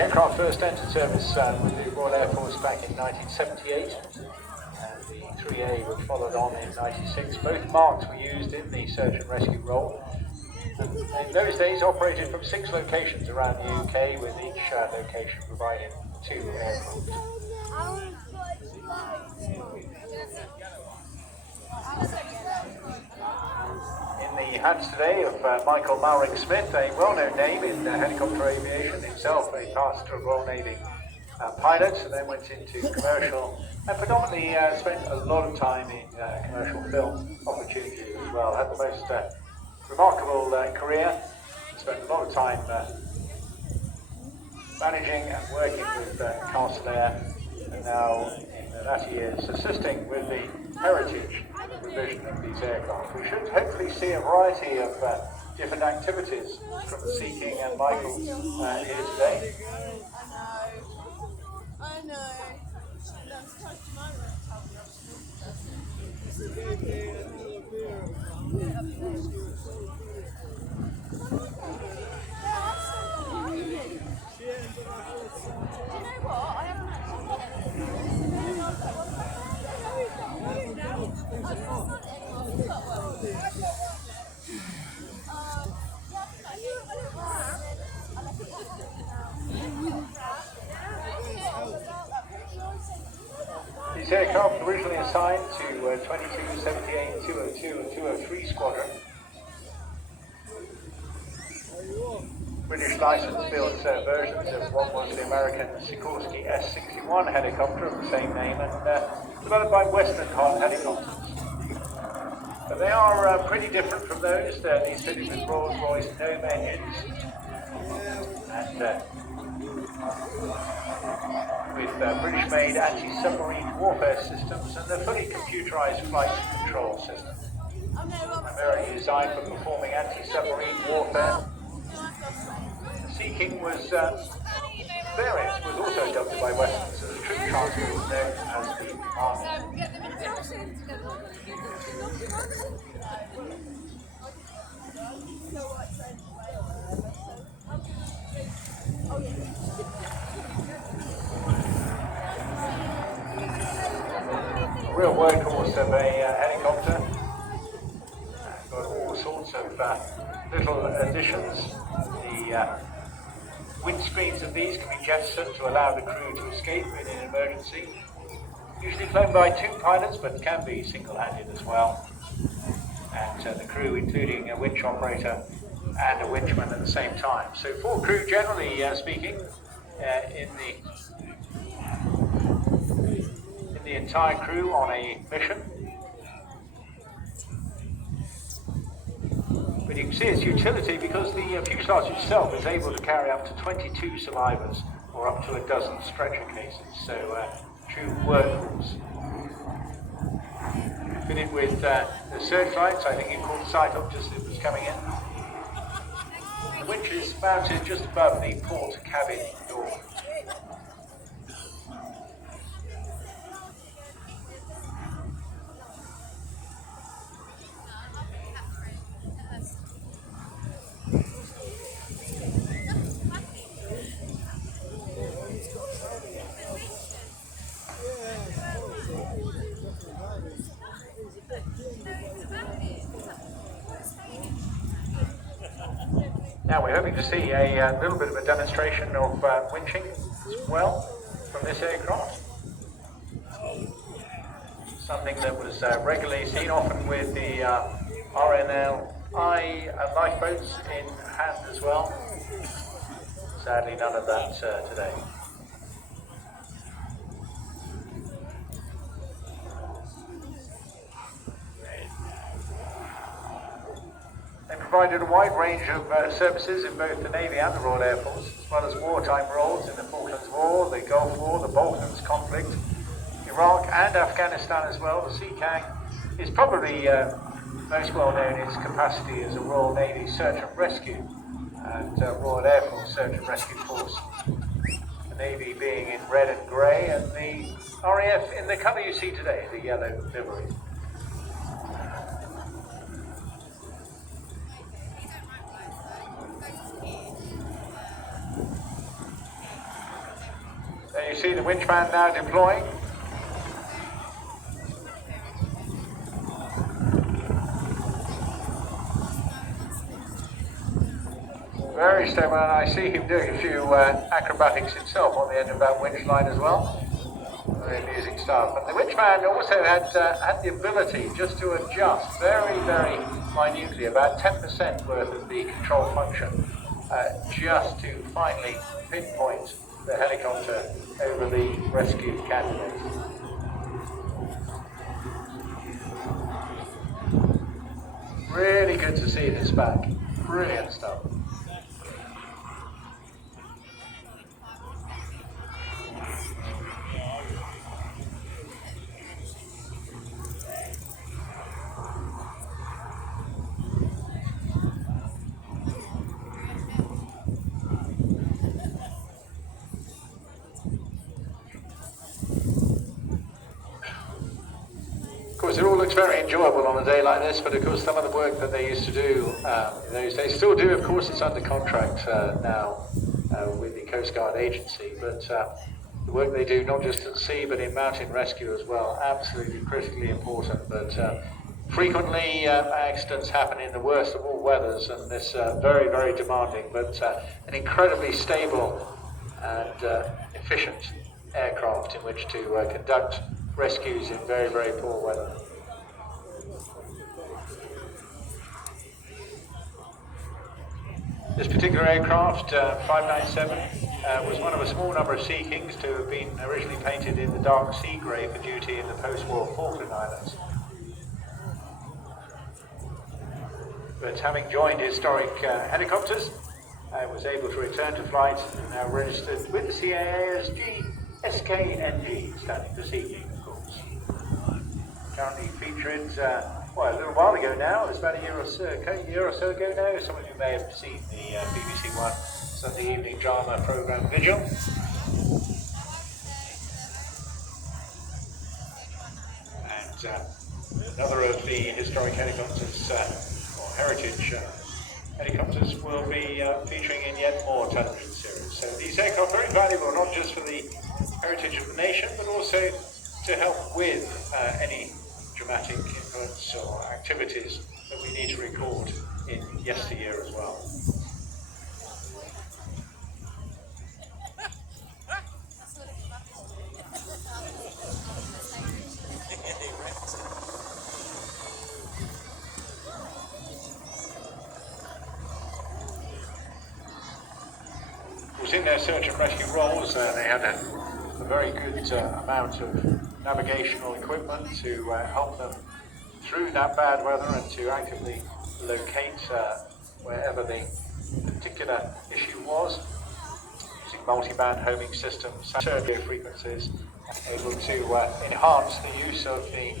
aircraft first entered service with the Royal Air Force back in 1978, and the 3A was followed on in 96. Both marks were used in the search and rescue role. In those days, operated from 6 locations around the UK, with each location providing 2 aircraft. In the hands today of Michael Mowring Smith, a well-known name in helicopter aviation, himself a past Royal Navy pilot, and then went into commercial, and predominantly spent a lot of time in commercial film opportunities as well. Had the most remarkable career, spent a lot of time managing and working with Castle Air, and now in the latter years assisting with the heritage revision of these aircraft. We should hopefully see a variety of different activities from Sea King and Michael here today. I know. These aircraft originally assigned to 22, 78, 202 and 203 Squadron. British license built versions of what was the American Sikorsky S-61 helicopter of the same name, and developed by Western Helicopters. But they are pretty different from those. These fitted with Rolls-Royce dome engines, and with British-made anti-submarine warfare systems and the fully computerized flight control system. Primarily designed for performing anti-submarine warfare. The Sea King was variant was also adopted by Westerns as a troop transport known as the Army. A real workhorse of a helicopter. Got all sorts of little additions. The windscreens of these can be jettisoned to allow the crew to escape in an emergency. Usually flown by 2 pilots, but can be single-handed as well. And the crew, including a winch operator and a winchman at the same time. So 4 crew, generally speaking, in the entire crew on a mission. But you can see its utility because the fuselage itself is able to carry up to 22 survivors or up to a dozen stretcher cases. So true workhorse. Fitted with the searchlights, I think you called sight up just as it was coming in. The winch is mounted just above the port cabin door. Now we're hoping to see a little bit of a demonstration of winching as well from this aircraft. Something that was regularly seen, often with the RNLI lifeboats in hand as well. Sadly, none of that today. They provided a wide range of services in both the Navy and the Royal Air Force, as well as wartime roles in the Falklands War, the Gulf War, the Balkans conflict, Iraq and Afghanistan as well. The Sea King is probably most well known in its capacity as a Royal Navy search and rescue and Royal Air Force search and rescue force. The Navy being in red and grey, and the RAF in the colour you see today, the yellow livery. winchman now deploying. Very stable, and I see him doing a few acrobatics himself on the end of that winch line as well. Very amusing stuff. And the winchman also had the ability just to adjust very, very minutely, about 10% worth of the control function, just to finally pinpoint the helicopter over the rescued candidate. Really good to see this back. Brilliant stuff. Of course, it all looks very enjoyable on a day like this, but of course some of the work that they used to do in those days, still do, of course it's under contract now with the Coast Guard agency, but the work they do not just at sea but in mountain rescue as well, absolutely critically important. But frequently accidents happen in the worst of all weathers, and this very, very demanding, but an incredibly stable and efficient aircraft in which to conduct rescues in very, very poor weather. This particular aircraft, 597, was one of a small number of Sea Kings to have been originally painted in the dark sea grey for duty in the post-war Falkland Islands. But having joined historic helicopters, I was able to return to flight and now registered with the CAA as SKNG, standing for Sea King, of course. Currently featured, well, a little while ago now, it was about a year or so ago now. Some of you may have seen the BBC One Sunday evening drama programme Vigil. And another of the historic helicopters, or heritage helicopters, will be featuring in yet more television series. So these aircraft are very valuable, not just for the heritage of the nation, but also to help with any dramatic events or activities that we need to record in yesteryear as well. In their search and rescue roles, they had a very good amount of navigational equipment to help them through that bad weather and to actively locate wherever the particular issue was, using multi-band homing systems, radio frequencies, able to enhance the use of the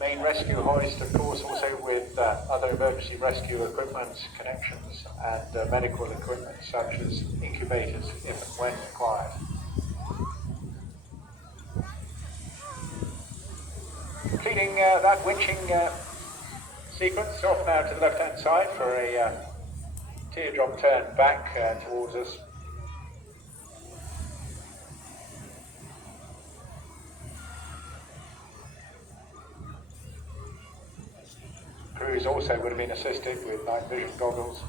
main rescue hoist, of course, also with other emergency rescue equipment connections and medical equipment such as incubators if and when required. Completing that winching sequence, off now to the left hand side for a teardrop turn back towards us. Crews also would have been assisted with night vision goggles.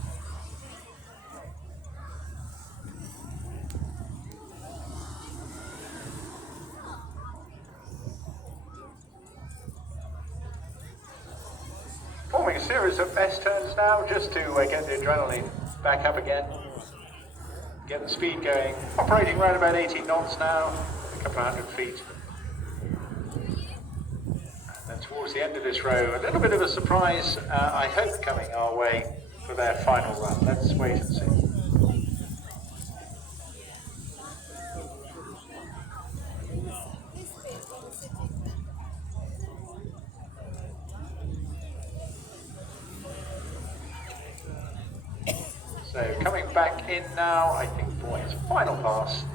Forming a series of S-turns now just to get the adrenaline back up again, get the speed going. Operating around about 18 knots now, a couple of 100 feet. Towards the end of this row, a little bit of a surprise, I hope, coming our way for their final run. Let's wait and see. So coming back in now, I think, for his final pass.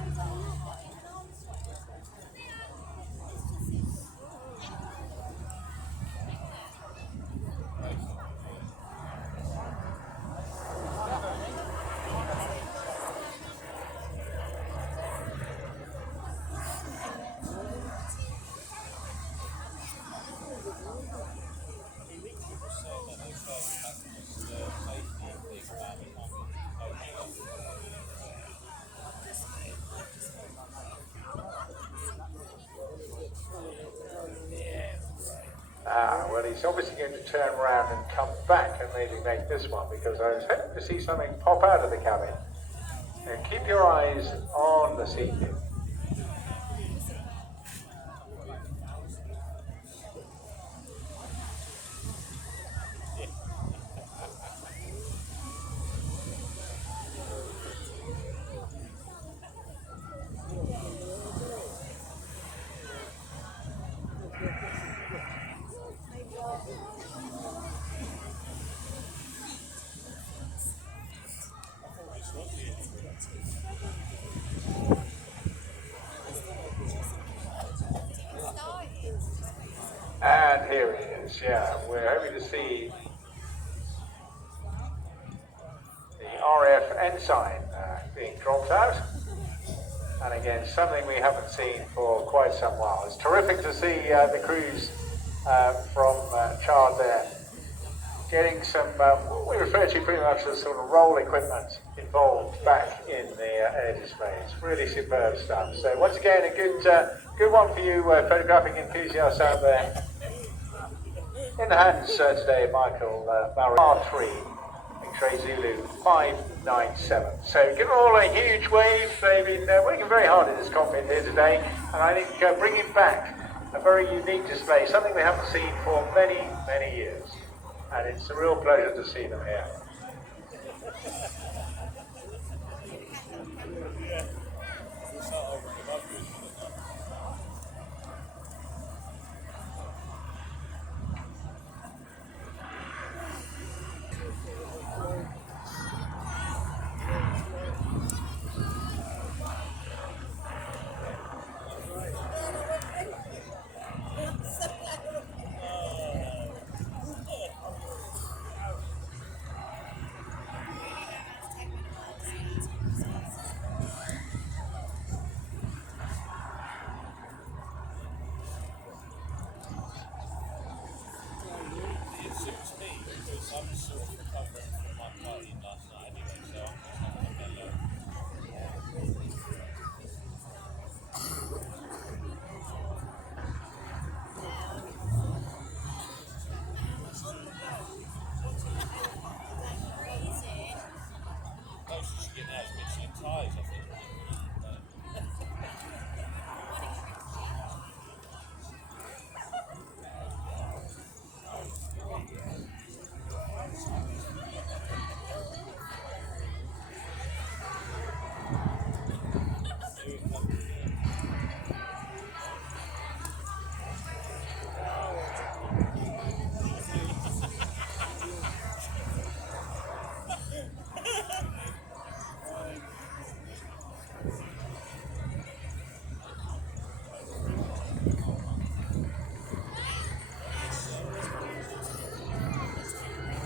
but he's obviously going to turn around and come back and maybe make this one, because I was hoping to see something pop out of the cabin. And keep your eyes on the seat here. And here he is, yeah. We're hoping to see the RF ensign being dropped out. And again, something we haven't seen for quite some while. It's terrific to see the crews from Chard there getting some, what we refer to pretty much as sort of roll equipment involved back in the air displays. Really superb stuff. So once again, a good one for you photographic enthusiasts out there. In the hands today of Michael Murray, R3, X-ray Zulu 597. So give them all a huge wave. They've been working very hard in this cockpit here today, and I think bringing back a very unique display, something we haven't seen for many, many years. And it's a real pleasure to see them here.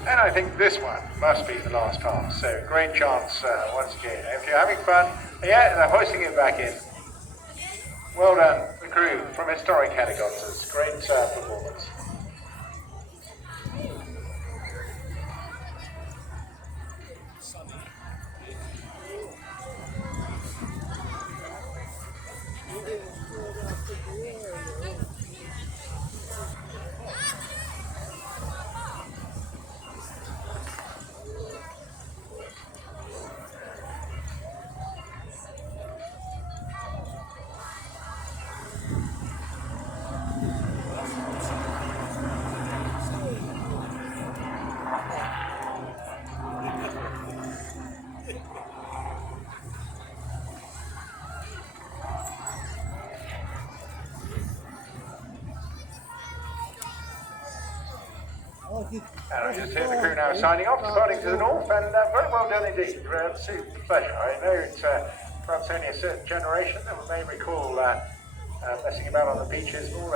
And I think this one must be the last pass. So great chance once again. If you're having fun, yeah, they're hoisting it back in. Well done, the crew from Historic Helicopters. Great performance. And I just hear the crew now signing off, departing to the north, and very well done indeed. Super pleasure. I know it's perhaps only a certain generation that may recall messing about on the beaches.